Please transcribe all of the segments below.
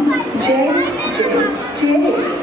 जय जय जय।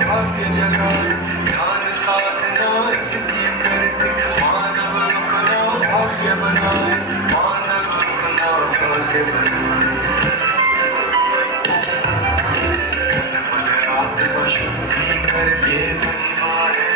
भाग्य जगाए ध्यान साधना इसकी करके मानव अपना भाग्य बनाए मानव अपना भाग्य बनाए आत्मा शुद्धि करके बनवाए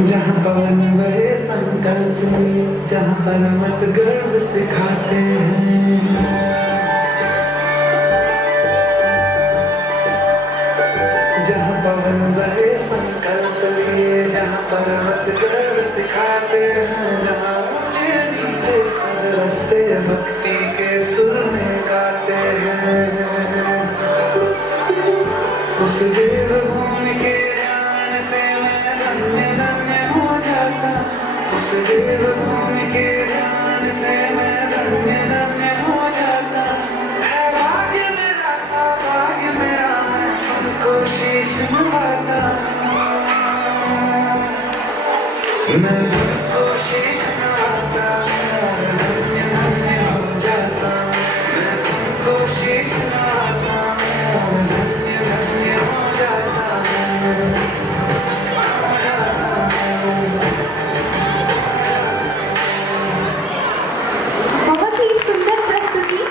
जहाँ पवन बहे संकल्प में, जहाँ कर्मठ गर्व सिखाते हैं। जहाँ पवन बहे संकल्प में, जहाँ पर्वत गर्व सिखाते हैं। जहाँ ऊंचे नीचे सब रस्ते भक्ति के सुर में गाते हैं। उस देवभूमि के ज्ञान से मैं धन्य धन्य हो जाता। उस देवभूमि के ज्ञान से मैं धन्य धन्य हो जाता। है भाग्य मेरा सौभाग्य मेरा, मैं तुमको शीश नवाता। मैं तुमको शीश नवाता, धन्य धन्य हो जाता। मैं तुमको शीश नवाता, धन्य धन्य हो जाता। बहुत ही सुंदर प्रस्तुति।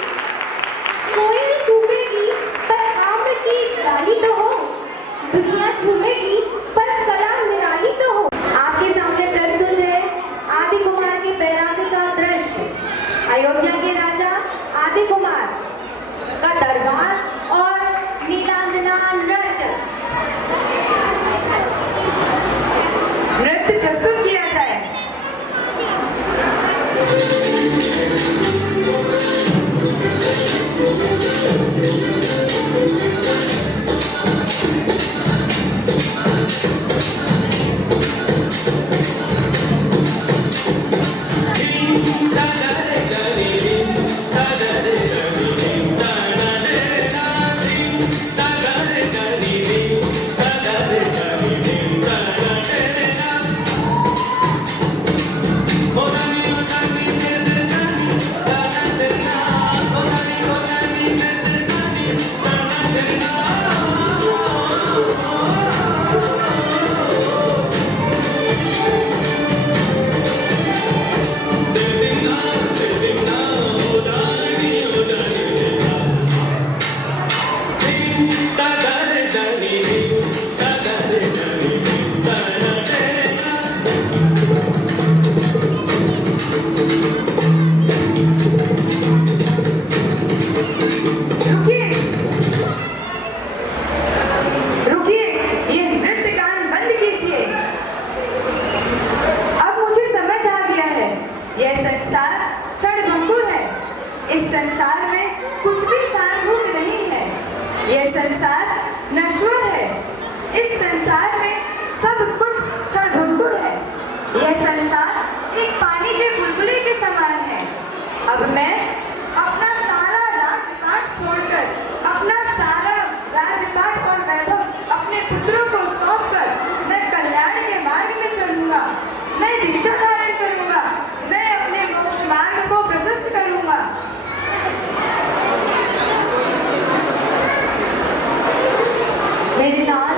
कोयल कूकेगी पर आम्र की डाली तो हो, दुनिया झूमेगी पर कला निराली तो हो। आपके सामने प्रस्तुत है आदि कुमार की बैरागी का दृश्य। अयोध्या के राजा आदि कुमार का दरबार और नीलांजना नृत्य प्रस्तुत किया जाए। संसार नश्वर है। इस संसार में सब कुछ क्षणभंगुर है। यह संसार एक पानी के बुलबुले के समान है। अब मैं अपना सारा राजपाट छोड़कर, अपना सारा राजपाट और वैभव अपने पुत्रों को सौंपकर मैं कल्याण के मार्ग में चलूंगा। मैं दीक्षा धारण करूंगा। मैं अपने मोक्ष मार्ग को प्रशस्त करूंगा। मेरे लाल,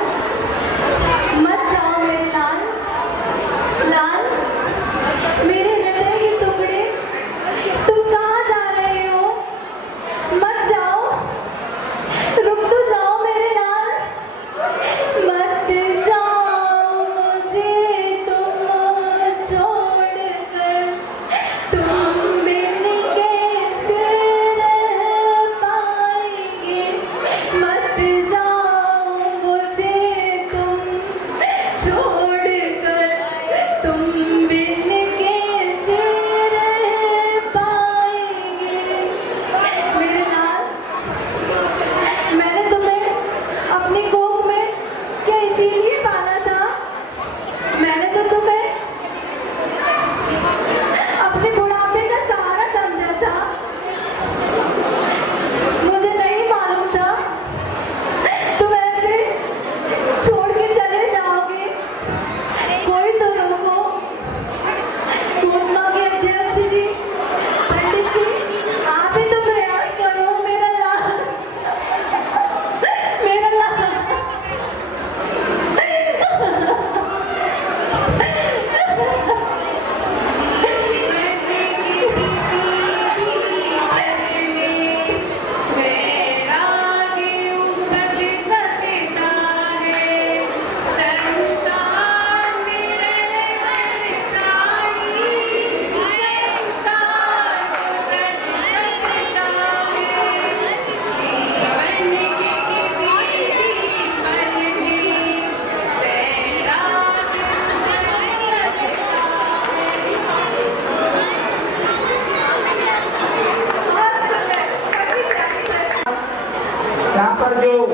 पर जो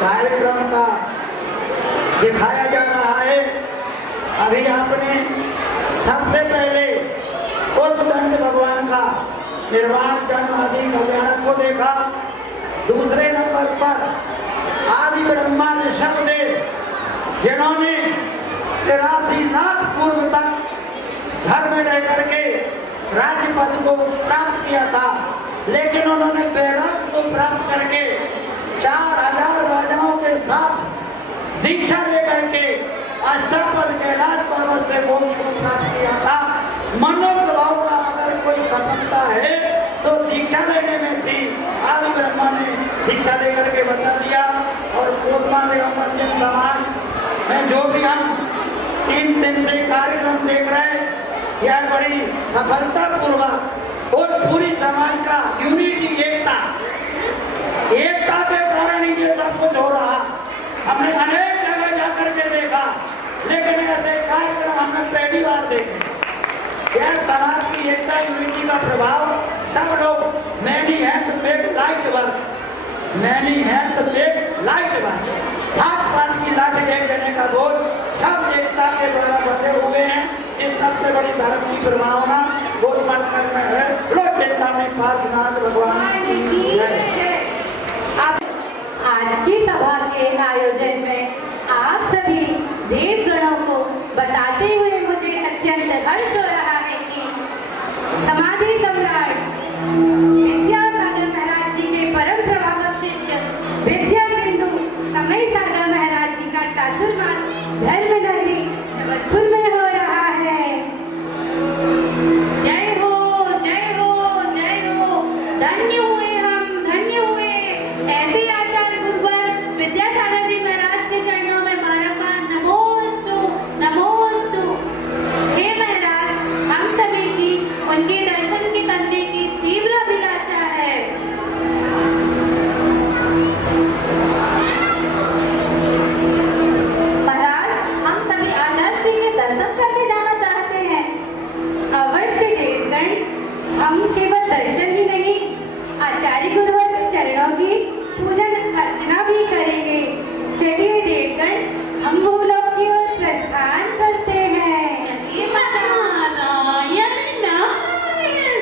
कार्यक्रम का दिखाया जा रहा है, अभी आपने सबसे पहले उद्दंड भगवान का निर्वाण जन्म आदि कल्याण को देखा। दूसरे नंबर पर आदि ब्रह्मा ऋषभदेव, जिन्होंने 83 लाख पूर्व तक घर में रह करके राज्य पद को प्राप्त किया था, लेकिन उन्होंने वैराग्य को प्राप्त करके 4000 राजाओं के साथ दीक्षा लेकर के अष्टपद कैलाश पर्वत से मोक्ष को प्राप्त किया था। मनुष्य भाव का अगर कोई सफलता है तो दीक्षा लेने में थी। आदि ब्रह्मा ने दीक्षा लेकर के बता दिया। और कोतमा दिगंबर जैन समाज में जो भी हम 3 दिन से कार्यक्रम देख रहे हैं, यह बड़ी सफलता पूर्वक और पूरी समाज का यूनिटी, एकता के कारण ही ये सब कुछ हो रहा। हमने अनेक जगह जाकर के देखा, लेकिन ऐसे कार्यक्रम हमने पहली बार देखे। यह समाज की एकता, यूनिटी का प्रभाव सब लोग many hands make light work, many hands make light work, 7-5 की लाठी एक देने का बोझ सब एकता के द्वारा बंधे हुए हैं। इस सबसे बड़ी धर्म की प्रभावना बोध मानकर में है। लोक चिंता में पार्श्वनाथ भगवान की जय। आज की सभा के आयोजन में आप सभी देवगणों को बताते हुए मुझे अत्यंत हर्ष हो रहा है कि समाधि सम्राट विद्यासागर महाराज जी के परम प्रभावक शिष्य विद्या सिंधु समय सागर महाराज जी का चातुर्मास धर्म नगरी जबलपुर में हो रहा है। जय हो, जय हो, जय हो। धन्य हुए हम, धन्य हुए। ऐसे आचार्य गुरुवर विद्यासागर जी महाराज के चरणों में बारंबार नमोस्तु, नमोस्तु। हे महाराज, हम सभी की उनके दर्शन के करने की तीव्र अभिलाषा है। महाराज, हम सभी आचार्य श्री के दर्शन करने जाना चाहते हैं। अवश्य देवगण, हम केवल दर्शन ही नहीं, आचार्य गुरुवर के चरणों की पूजन अर्चना भी करेंगे। चलिए देवगण, हम भूलोक की ओर प्रस्थान करते हैं। चलिए नारायण नारायण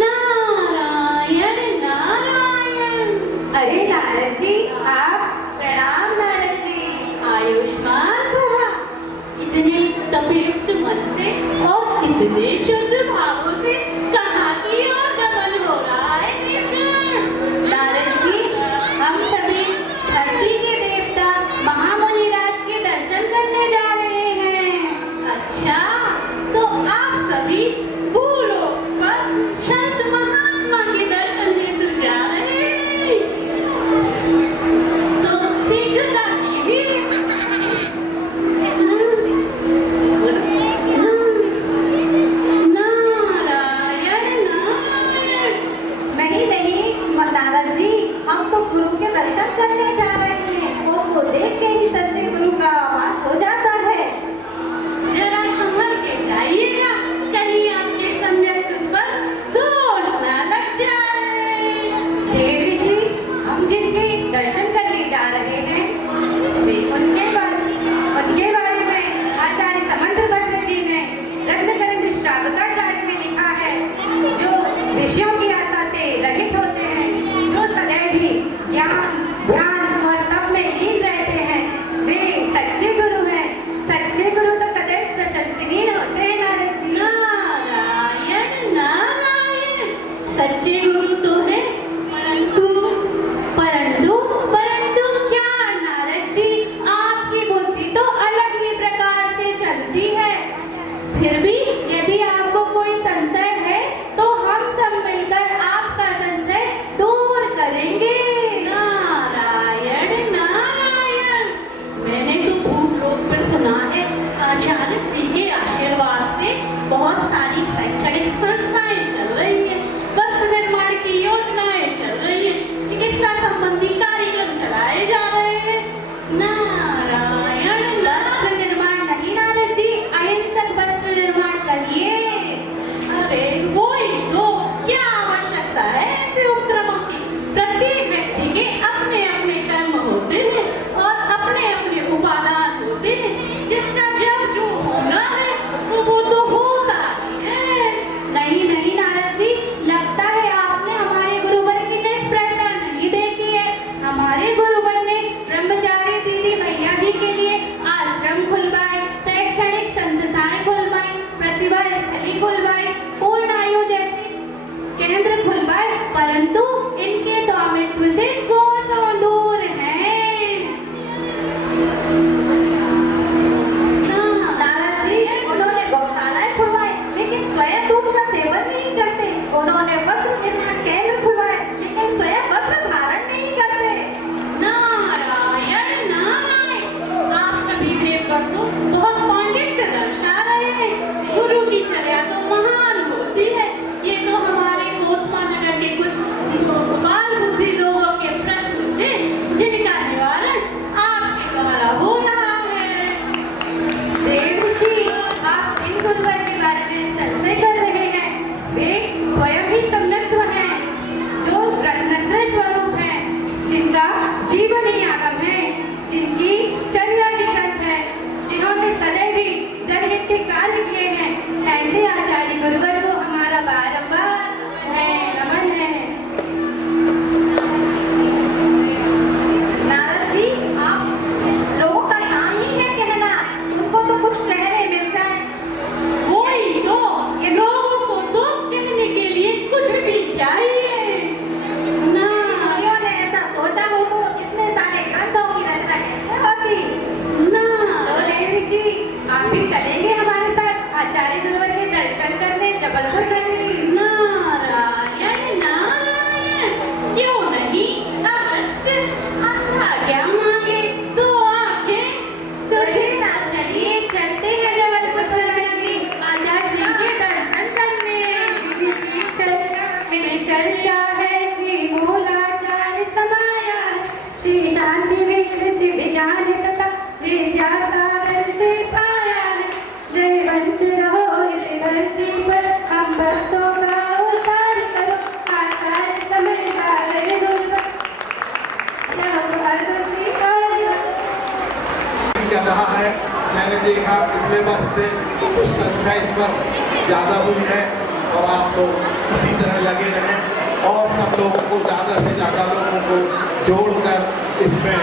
नारायण नारायण। अरे नारद जी, आप प्रणाम। नारद जी आयुष्मान भव। इतने तपयुक्त मन से और इतने शुद्ध भावों से कहाँ की ओर गमन हो रहा है देवगण? नारद जी, हम सभी धरती के देवता महामुनि राज के दर्शन करने जा रहे हैं। अच्छा, तो आप सभी भूलोक पर संत महात्मा के दर्शन हेतु जा रहे हैं। तो शीघ्रता कीजिए। नारायण नारायण। नहीं नहीं नारद जी, हम तो गुरु के दर्शन करने जा रहे हैं। उनको देख के ही सच्चे गुरु का आभास हो जाता है। जरा संभल के जाइएगा, कहीं आपके सम्यक पर दोष ना लग जाए। देव ऋषि, हम जिनके दर्शन करने जा रहे हैं उनके बारे में आचार्य समंतभद्र जी ने रत्नकरंद श्रावकाचार्य में लिखा है, जो विषयों की आशा से रहित होते हैं, जो सदैव ही ज्ञान, ध्यान और तप में लीन रहते हैं, वे सच्चे गुरु हैं। सच्चे गुरु तो सदैव प्रशंसनीय होते हैं। नारद जी नारायण नारायण। सच्चे गुरु तो है, परंतु क्या नारद जी, आपकी बुद्धि तो अलग ही प्रकार से चलती है। फिर भी यदि आपको कोई संशय है तो हम सब मिलकर आपका संशय दूर करेंगे। नारायण जीवन ही आगम है, जिनकी चर्या निकट है, जिन्होंने सदैव ही जनहित के कार्य किए हैं, ऐसे आचार्य गुरुवर को हमारा बारंबार नमन है। नारद जी, आप लोगों का काम ही है कहना, उनको तो कुछ कहने मिल जाए। वही तो, ये लोगों को तो कहने के लिए कुछ भी चाहिए ना। मुनियों ने ऐसा सोचा हो तो इतने सारे ग्रंथों की रचना कैसे होती? ना तो देवी जी, आप भी चलेंगे हमारे साथ आचार्य गुरुवर के दर्शन करने जबलपुर करने? नारायण नारायण, क्यों नहीं, अवश्य। आज्ञा मांगे तो आंखें चलिए चलते हैं जबलपुर नगरी आचार्य जी के दर्शन करने। चर्चा है श्री मूलाचार्य समाया, श्री शांति वीर से विज्ञान तथा विद्यासागर से पाया है। जयवंत रहो इस धरती पर, हम भक्तों का उद्धार करो, आचार्य समय सागर दुर्गा कर रहा है। मैंने देखा पिछले वर्ष से कुछ संख्या इस वर्ष ज़्यादा हुई है और आप लोग इसी तरह लगे रहें और सब लोगों को ज़्यादा से ज़्यादा लोगों को जोड़कर इसमें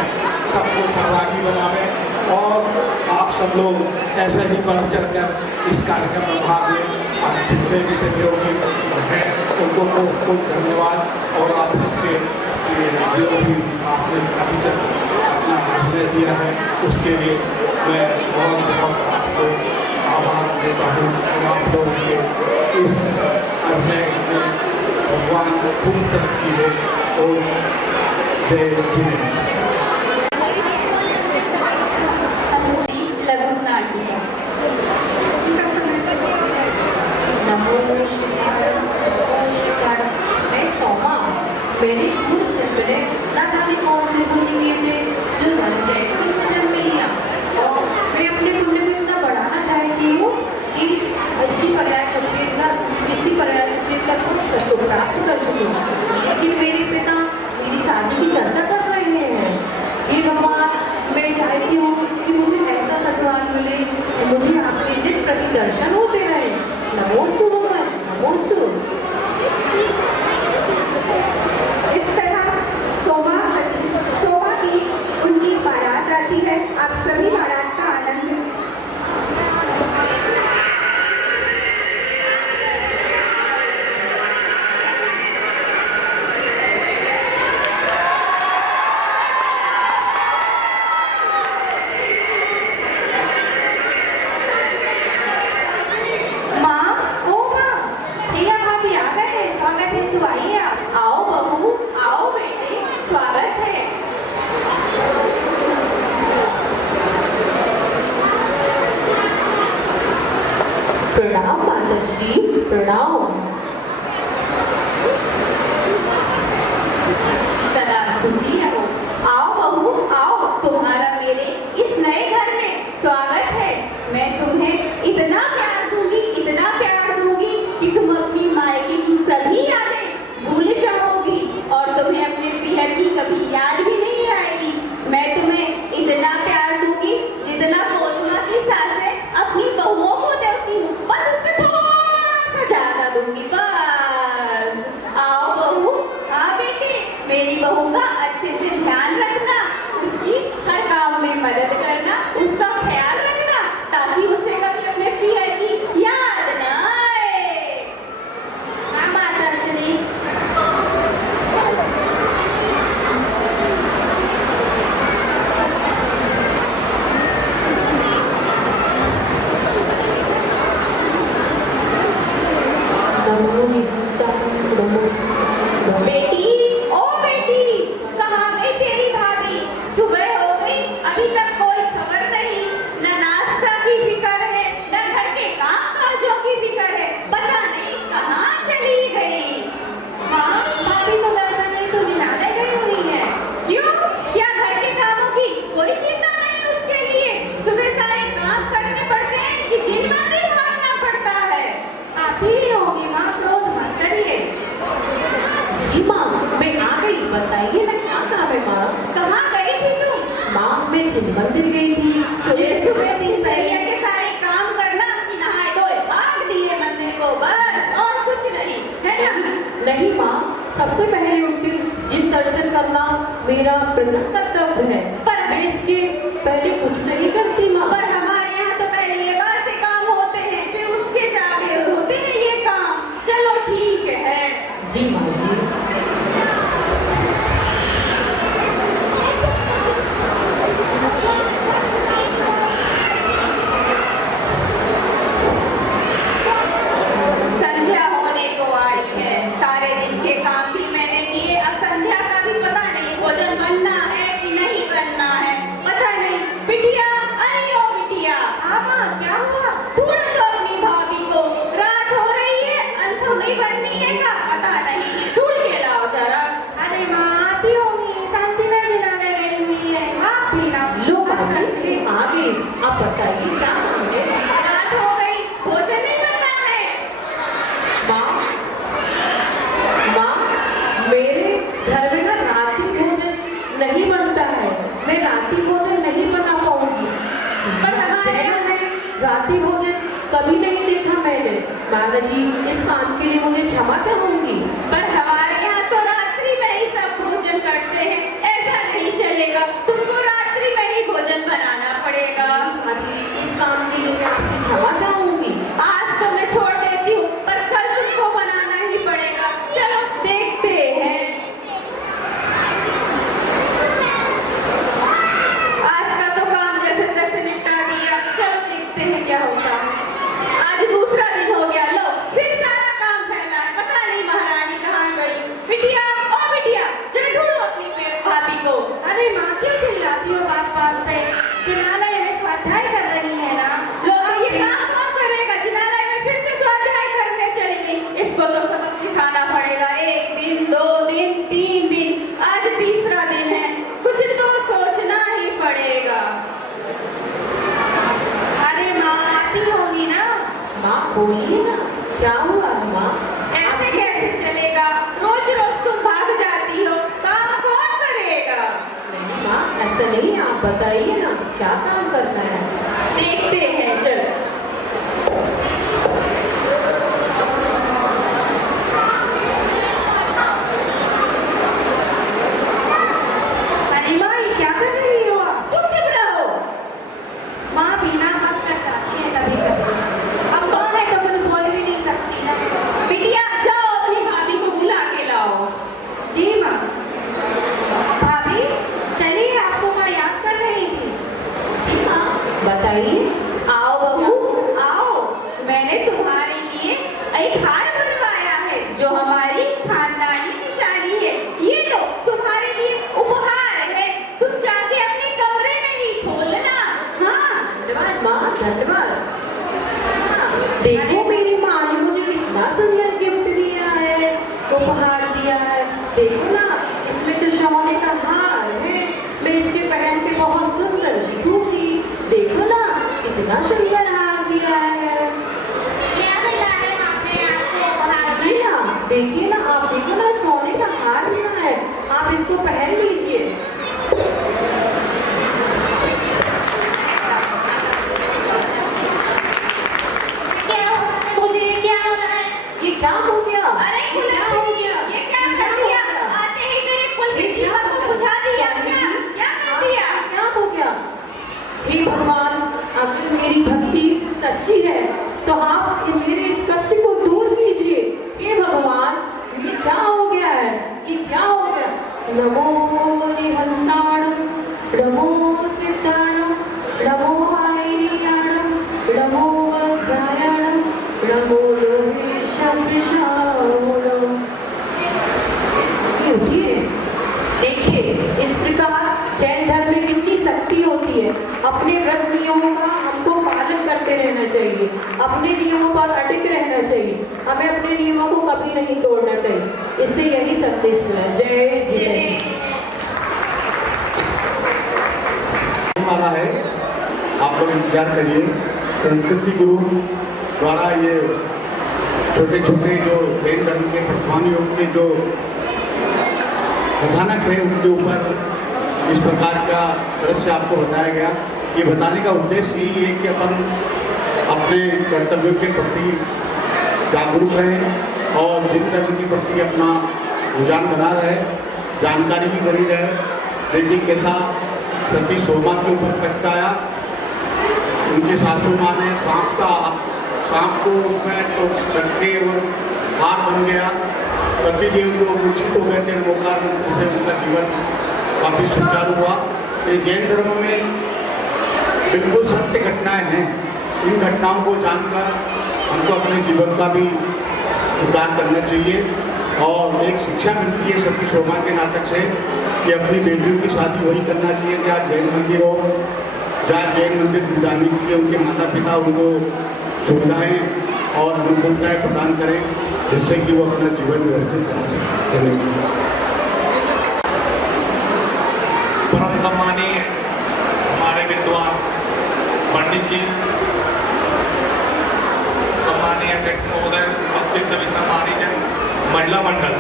सबको सहभागी बनावें और आप सब लोग ऐसे ही बढ़ चढ़कर इस कार्यक्रम में भाग लें। और जितने भी प्रतियोगी हैं उनको बहुत धन्यवाद और आप सबके जो भी आपने अभी तक अपना अभिनय दिया है उसके लिए मैं बहुत बहुत आपको आभार देता हूँ। आप लोगों के इस अभिनय में भगवान को खूब तरक्की दे और जय जिन्हें लघु नाट्य। मैं सोमा, मेरे पूर्व जन्म ने ना जाने कौन से पुण्य किए थे जो जयपुर में जन्म लिया और मैं अपने पुण्य में इतना बढ़ाना चाहती हूँ कि इसकी पर्याय कर कुछ तो प्राप्त कर सकूँ। लेकिन मेरे पिता मेरी शादी की चर्चा कर रहे हैं। हे भगवान, मैं चाहती हूँ कि मुझे ऐसा ससुराल मिले कि मुझे आपके नित्य प्रति दर्शन होते रहे। नमोस्तु भगवान, नमोस्तु। इस तरह सोमा की उनकी बारात आती है। आप सभी बारात का आनंद प्रणाम माताश्री, प्रणाम। सदा सुखी रहो। आओ बहू, आओ, तुम्हारा मेरे इस नए घर में स्वागत है। मैं तुम्हें इतना प्यार दूंगी कि तुम अपनी मायके की सभी यादें भूल जाओगी और तुम्हें अपने पियर की कभी याद भी नहीं आएगी। मैं तुम्हें इतना प्यार दूंगी जितना कोतमा की सासें अपनी बहुओं को देती हूँ, बस उससे थोड़ा सा ज्यादा दूंगी बस। आओ बहू, हाँ बेटी, मेरी बहू का अच्छे से ध्यान रखना, उसकी हर काम में मदद करना, उसका ख्याल रखना ताकि उसे कभी अपने पियर की याद न आए। हाँ माताश्री। बेटी, ओ बेटी, कहाँ गई थे है माँ। कहाँ गई थी तुम? माँ मैं छिन मंदिर गई थी। सुबह सुबह दिनचर्या के सारे काम करना कि नहाए धोए भाग दिए मंदिर को, बस और कुछ नहीं, है ना? नहीं माँ, सबसे पहले उठकर जिन दर्शन करना मेरा प्रथम कर्तव्य है, पर मैं इसके पहले कुछ नहीं करती माँ। पर हमारे यहाँ तो पहले ये बात से काम होते हैं, फिर उसके आगे होते हैं ये काम। चलो ठीक है। जी माँ जी। संध्या होने को आई है, सारे दिन के काम भी मैंने किए, अब संध्या का भी पता नहीं भोजन बनना है कि नहीं बनना है, पता नहीं। बिटिया, अरे ओ बिटिया। हाँ माँ, क्या हुआ? ढूंढ दो अपनी भाभी को, रात हो रही है, अंत नहीं बननी है का पता नहीं, ढूंढ के लाओ जरा। अरे माँ, आती होंगी, शांति नहीं जिलाने गई हुई है, आप भी ना लो माँ जी, आ गई। आप बताइए क्या काम है? रात हो गई, भोजन नहीं बनना है। माँ, माँ, मेरे घर में ना रात्रि भोजन नहीं बनता है। मैं रात्रि भोजन नहीं बना पाऊंगी। पर हमारे यहाँ में रात्रि भोजन कभी नहीं देखा मैंने। माता जी, इस काम के लिए मुझे क्षमा चाहूंगी। पर हमारे यहाँ तो रात्रि में ही सब भोजन करते हैं, ऐसा नहीं चलेगा, तुमको रात्रि में ही भोजन बनाना पड़ेगा। माँ जी, इस काम के लिए मैं आपसे क्षमा चाहूंगी। आज तो मैं छोड़ देती हूँ, पर कल तुमको बनाना ही पड़ेगा। चलो देखते हैं। आज का तो काम जैसे तैसे निपटा दिया, चलो देखते हैं क्या होता है। आज दूसरा दिन हो गया, लो फिर सारा काम फैला है, पता नहीं महारानी कहाँ गई। बिटिया, ओ बिटिया, जरा ढूंढो अपनी भाभी को। अरे माँ, क्यों चिल्लाती हो बात बात पे? जिनालय में स्वाध्याय कर रही है ना। लो तो ये काम कौन करेगा? जिनालय में फिर से स्वाध्याय करने चली गई। इसको तो सबक सिखाना पड़ेगा, 1 दिन 2 दिन 3 दिन, आज तीसरा दिन है, कुछ तो सोचना ही पड़ेगा। अरे माँ, आती होगी ना? माँ बोलिए ना, क्या हुआ है माँ? ऐसे कैसे चलेगा? रोज रोज तुम भाग जाती हो, काम कौन करेगा? नहीं माँ, ऐसा नहीं है। आप बताइए ना, क्या काम करना है? देखते हैं, चलो। अरे माँ, ये क्या कर रही हो आप? तुम चुप रहो। माँ बिना हक कर जाती है कभी कभी, अब माँ है तो कुछ बोल भी नहीं सकती ना। बिटिया, जाओ अपनी भाभी को बुला के लाओ। जी माँ। भाभी, चलिए, आपको माँ याद कर रही थी। जी माँ, बताइए। आओ बहू, आओ, मैंने तुम्हारे लिए एक हार बनवाया है जो हमारी खानदानी निशानी है। ये लो, तुम्हारे लिए उपहार है, तुम जाके अपने कमरे में ही खोलना। हाँ, धन्यवाद माँ, धन्यवाद। हाँ, देखो मेरी माँ ने मुझे कितना सुंदर गिफ्ट दिया है, उपहार दिया है। देखो ना, इसमें तो सोने का हार है। मैं इसके पहन के बहुत सुंदर दिखूंगी। देखो ना, कितना सुंदर हार दिया है। क्या मिला है आपने आपको उपहार जी ना, देखिए ना, आप देखो ना, सोने का हार दिया है। आप इसको पहन लीजिए। क्या हो रहा है मुझे? क्या हो रहा है? ये क्या हो गया? अरे ये क्या हो गया? ये क्या कर दिया? आते ही मेरे कुल की दीपक को बुझा दिया। क्या कर दिया? क्या हो गया? हे भगवान, अगर मेरी भक्ति सच्ची है तो आप ये मेरे इस कष्ट को दूर कीजिए। हे भगवान, ये क्या हो गया है? ये क्या हो गया? नमो निहंताणं, नमो सिद्धाणं, नमो आयर्याणं, नमो वज्रायणं, नमो लोहेशविशामूलम्। उठिए, देखिए इस प्रकार जैन धर्म में कितनी शक्ति होती है। अपने व्रत नियमों का हमको पालन करते रहना चाहिए, अपने नियमों पर अटक रहना चाहिए, हमें अपने नियमों को कभी नहीं तोड़ना चाहिए। इससे यही संदेश मिला। जय जय। माना है, आप लोग विचार करिए। संस्कृति गुरु द्वारा ये छोटे छोटे जो जैन धर्म के प्रतिभागियों के जो कथानक है उनके ऊपर इस प्रकार का दृश्य आपको बताया गया। ये बताने का उद्देश्य यही है कि अपन अपने कर्तव्यों के प्रति जागरूक रहें और जिन धर्म के प्रति अपना रुझान बना रहे, जानकारी भी बनी रहे। देखिए कैसा सती सोमा के ऊपर कष्ट आया, उनके सासू माँ ने सांप को उसमें तो करके और हार बन गया। पतिदेव जो मूर्छित हो गए थे मोकार मंत्र से, उनका जीवन काफी सुचारू हुआ। ये जैन धर्म में बिल्कुल सत्य घटनाएं हैं। इन घटनाओं को जानकर हमको अपने जीवन का भी सुधार करना चाहिए और एक शिक्षा मिलती है सती शोभा के नाटक से कि अपनी बेटियों की शादी वही करना चाहिए जहाँ जैन मंदिर हो, जहाँ जैन मंदिर जाने के लिए उनके माता पिता उनको सुविधाएं और अनुकूलताएं प्रदान करें, जिससे कि वो अपना जीवन व्यवस्थित कर सकें। परम सम्मानीय हमारे विद्वान पंडित जी, सम्मानीय अध्यक्ष महोदय, उपस्थित सभी सम्मानित जन, महिला मंडल,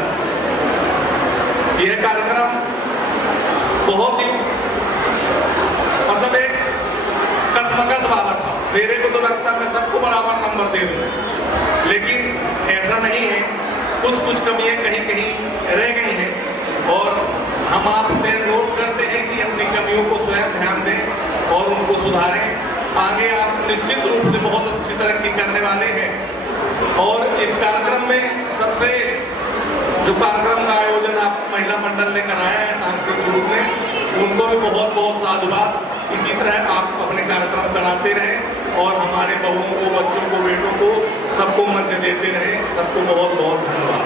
यह कार्यक्रम बहुत ही मतलब एक कसमकस वाला था। मेरे को तो लगता है मैं सबको बराबर नंबर दे दूं, लेकिन ऐसा नहीं है। कुछ कमियां कहीं कहीं रह गई हैं और हम आपसे अनुरोध करते हैं कि अपनी कमियों को स्वयं ध्यान दें और उनको सुधारें। आगे आप निश्चित रूप से बहुत अच्छी तरक्की करने वाले हैं। और इस कार्यक्रम में सबसे जो कार्यक्रम का आयोजन आप महिला मंडल ने कराया है सांस्कृतिक रूप में, उनको भी बहुत बहुत साधुवाद। इसी तरह आप अपने कार्यक्रम कराते रहें और हमारे बहुओं को, बच्चों को, बेटों को, सबको मंच देते रहें। सबको बहुत बहुत धन्यवाद।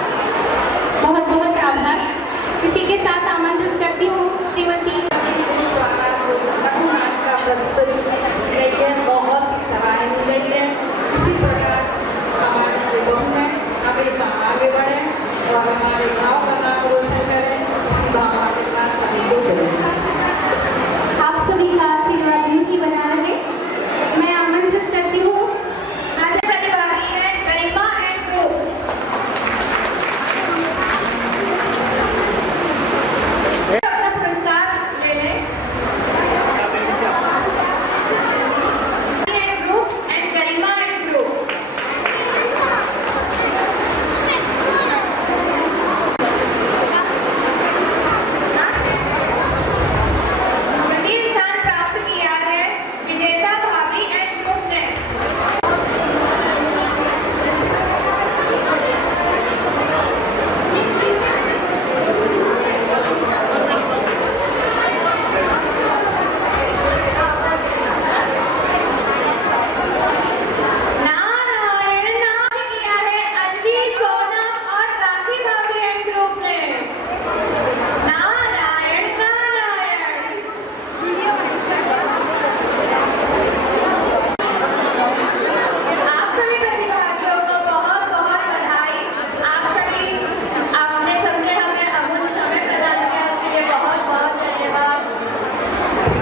बहुत बहुत आभार। इसी के साथ आमंत्रित करती हूँ